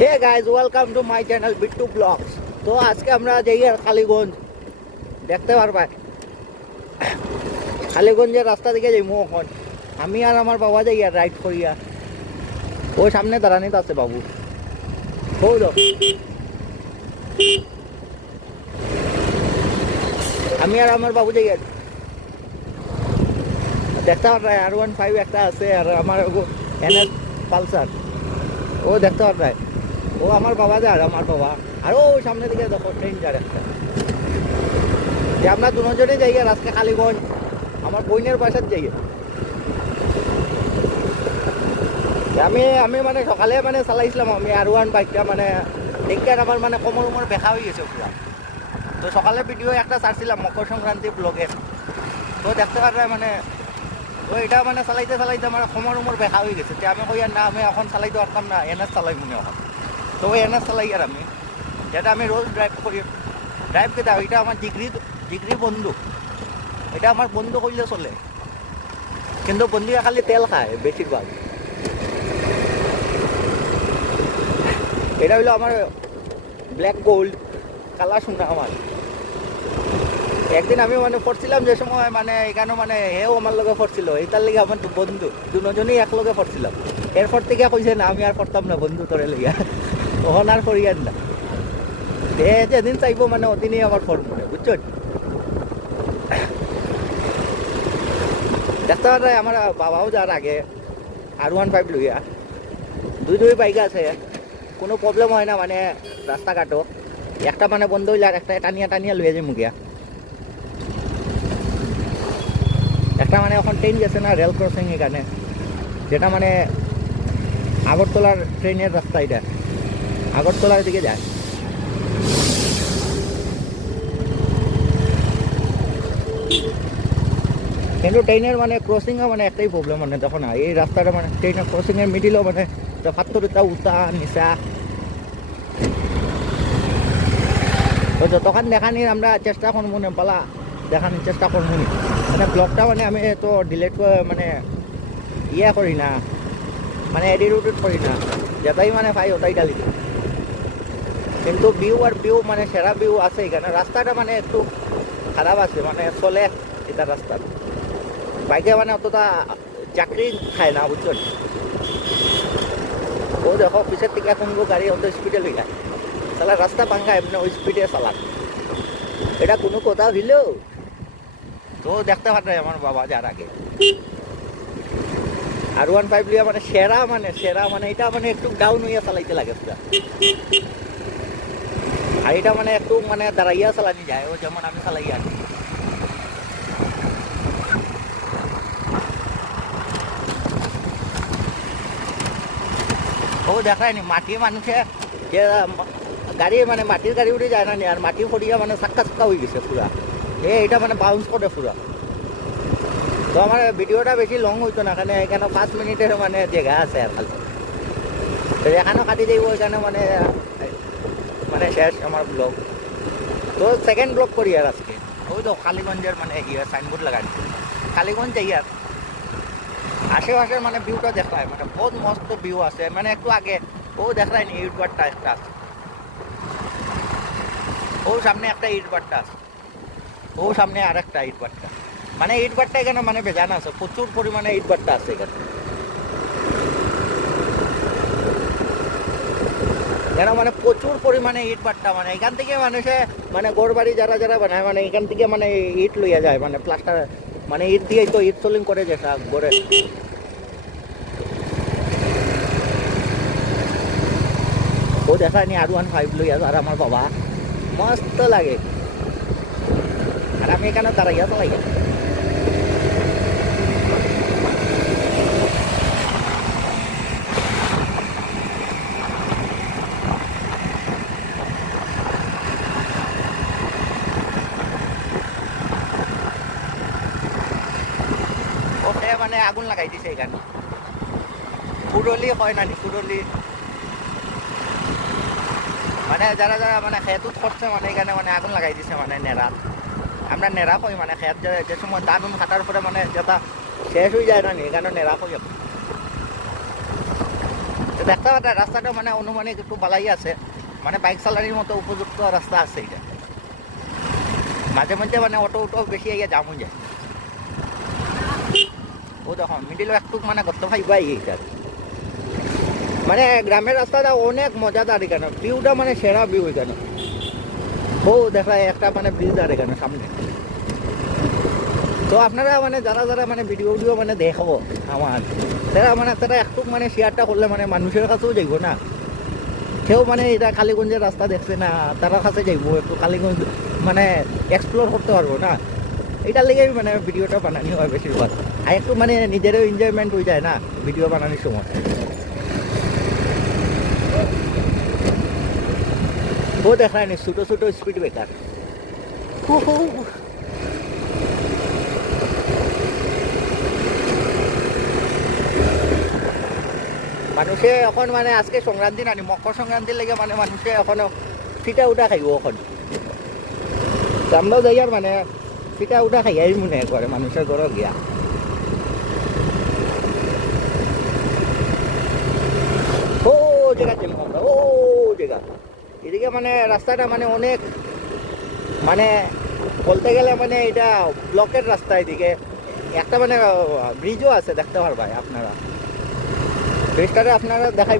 Hey guys welcome to my channel Bittu vlogs. তো আজকে আমরা যাই আর কালীগঞ্জ দেখতে পারবা। কালীগঞ্জের রাস্তা দিকে যাই এখন আমি আর আমার বাবা যাই আর রাইড করিয়া। ওই সামনে দাঁড়ানিত আছে বাবু। ও আমি আর আমার বাবু যাই আর দেখতে পারবে। R15 একটা আছে আর আমার NS পালসার ও দেখতে পারবে। ও আমার বাবা যায় আর আমার বাবা আর ওই সামনে দিকে দেখো ট্রেন যায় একটা। যে আমরা দুজনে যাই আর আজকে কালীগঞ্জ আমার বোনের বাসার যাই। আমি আমি মানে সকালে মানে চালাইছিলাম আমি R1 বাইকটা মানে দেখে আমার মানে কোমর উমর বেকা হয়ে গেছে পুরা। তো সকালে ভিডিও একটা ছাড়ছিলাম মকর সংক্রান্তি ব্লগে। তো দেখতে পারবে মানে তো এটা মানে চালাইতে চালাইতে আমার কোমর উমর বেকা হয়ে গেছে। আমি কই আর না আমি এখন চালাইতে পারতাম না, NS চালাই মনে এখন। তো ওই NS চালাই আর আমি যেটা আমি রোজ ড্রাইভ করি। ড্রাইভ কে দাও এটা আমার ডিগ্রি বন্ধু। এটা আমার বন্ধু করলে চলে, কিন্তু বন্ধু খালি তেল খায় বেশিরভাগ। এটা হইলো আমার ব্ল্যাক গোল্ড কালা সোনা আমার। একদিন আমি মানে পড়ছিলাম যে সময় মানে এখানে মানে হেও আমার লগে পড়ছিল, এইটার লেগে আমার বন্ধু দুজনেই একলগে পড়ছিলাম। এরপর থেকে কইছে না আমি আর পড়তাম না বন্ধু তোরে লইয়া, তখন আর পড়িয়ান না। যেদিন চাইবো মানে ওদিনই আমার ফোন মনে বুঝছো। দেখতে পারে আমার বাবাও যার আগে R15 লইয়া দুই বাইক আছে, কোনো প্রবলেম হয় না মানে রাস্তাঘাটও। একটা মানে বন্ধ হইলে আর একটা টানিয়া লইয়া যাই মুখিয়া। একটা মানে এখন ট্রেন গেছে না রেল ক্রসিং এখানে, যেটা মানে আগরতলার ট্রেনের রাস্তা। এটা আগরতলার দিকে যায়। কিন্তু ট্রেনের মানে ক্রসিংও মানে একটাই প্রবলেম মানে দেখো না এই রাস্তাটা মানে ট্রেনের ক্রসিংয়ের মিডিলও মানে পাথরটা উতা নিচা। তো যতক্ষণ দেখানি আমরা চেষ্টা করবো না পালা দেখানোর চেষ্টা করবো নি মানে ব্লগটা মানে আমি তো ডিলেট মানে ইয়ে করি না, মানে এডিট করি না, যেটাই মানে পাই ওটাই ডালি। কিন্তু ভিউ আর ভিউ মানে সেরা ভিউ আছে এখানে। রাস্তাটা মানে একটু খারাপ আছে মানে চলে এটা রাস্তা বাইকে মানে অতটা চাকরি খায় না বুঝছো। ও দেখো পিছের থেকে কোনগো গাড়ি অত স্পিডে লই যায়, তাহলে রাস্তা ভাঙ্গা এমনি ওই স্পিডে চালান, এটা কোনো কথা হইল। তো দেখতে পারে আমার বাবা যার আগে R15 লিয়া মানে সেরা মানে এটা মানে একটু ডাউন হইয়া চালাইতে লাগে পুরা। আর এটা মানে একটু মানে দাঁড়াইয়া চালানি যায়, ও যেমন আমি চালাই আর ও দেখায়নি মাটি মানুষে যে গাড়ি মানে মাটির গাড়ি উঠে যায় না নি, আর মাটি ফরিয়া মানে চাক্কা হয়ে গেছে পুরা। এটা মানে বাউন্স করে পুরা। তো আমার ভিডিওটা বেশি লং হইতো না, এখানে 5 মিনিটের মানে জায়গা আছে আর খালি। তো এখানেও কাটি যাইব এখানে মানে মানে শেষ আমার ব্লগ। তো সেকেন্ড ব্লগ করি আর আজকে ওই তো কালীগঞ্জের মানে ইয়ে সাইনবোর্ড লাগাই কালীগঞ্জ যাই আর আশেপাশের মানে ভিউটা দেখায় মানে বহুত মস্ত ভিউ আছে। মানে একটু আগে ও দেখায় নি ইট বাট্টা একটা আছে, ও সামনে একটা ইট বাট্টা আছে, ও সামনে আর একটা ইট বাট্টা। মানে ইট বাট্টা এখানে মানে বেজান আছে, প্রচুর পরিমাণে ইট বাট্টা আছে এখানে। কেন মানে প্রচুর পরিমাণে ইট বাট্টা মানে এখান থেকে মানুষে মানে গোড় বাড়ি যারা বানায় মানে এখান থেকে মানে ইট লইয়া যায় মানে প্লাস্টার মানে ইট দিয়েই তো ইট সোলিং করে যে সব গড়ে। ও দেখা নি R15 লইয়া আর আমার বাবা মস্ত লাগে আর আমি এখানে দাঁড়াইয়া চালাই। ওকে মানে আগুন লাগাই দিছে এখানে ফুরলি হয় না নি ফুরলি মানে যারা মানে খেতুত করছে মানে এখানে মানে আগুন লাগাই দিছে মানে নেড়া। আমরা নেড়া কই মানে খেত যে সময় ধান কাটার পরে মানে যেটা শেষ হয়ে যায় না নি এখানে নেড়া কই। দেখতে পাচ্ছেন রাস্তাটা মানে অনুমানিক একটু বালাই আছে, মানে বাইক চালানির মতো উপযুক্ত রাস্তা আছে এটা। মাঝে মধ্যে মানে অটো বেশি ইয়ে জাম হয়ে যায়। ও দেখুন মিডিল একটু মানে করতে ভাই এইটা মানে গ্রামের রাস্তাটা অনেক মজাদার এখানে, ভিউটা মানে সেরা ভিউ এখানে। ও দেখা একটা মানে ব্রিজ আর এখানে সামনে। তো আপনারা মানে যারা মানে ভিডিও মানে দেখাবো আমার, তারা একটু মানে শেয়ারটা করলে মানে মানুষের কাছেও যাইব না, কেউ মানে এটা কালীগঞ্জের রাস্তা দেখছে না, তারা কাছে যাইব, একটু কালীগঞ্জ মানে এক্সপ্লোর করতে পারবো না। এটার লেগেই মানে ভিডিওটা বানানি হয় বেশিরভাগ, আর একটু মানে নিজেরও এনজয়মেন্ট হয়ে যায় না ভিডিও বানানোর সময়। ও দেখায় নি ছোটো ছোটো স্পিড ব্রেকার। মানুষে এখন মানে আজকে সংক্রান্তি নানি, মকর সংক্রান্তির লেগে মানে মানুষে এখনো ফিটা উঠা খাইব এখন। আমরাও যাই আর মানে ফিটা উঠা খাইয়াই মনে করে মানুষের ঘর গিয়া। ও জায়গা চেলাম আমরা, ও জায়গা এদিকে মানে রাস্তাটা মানে অনেক মানে বলতে গেলে মানে এটা ব্লকের রাস্তা, এদিকে একটা মানে ব্রিজও আছে দেখতে পারবাই আপনারা, ব্রিজটারে আপনারা দেখাই।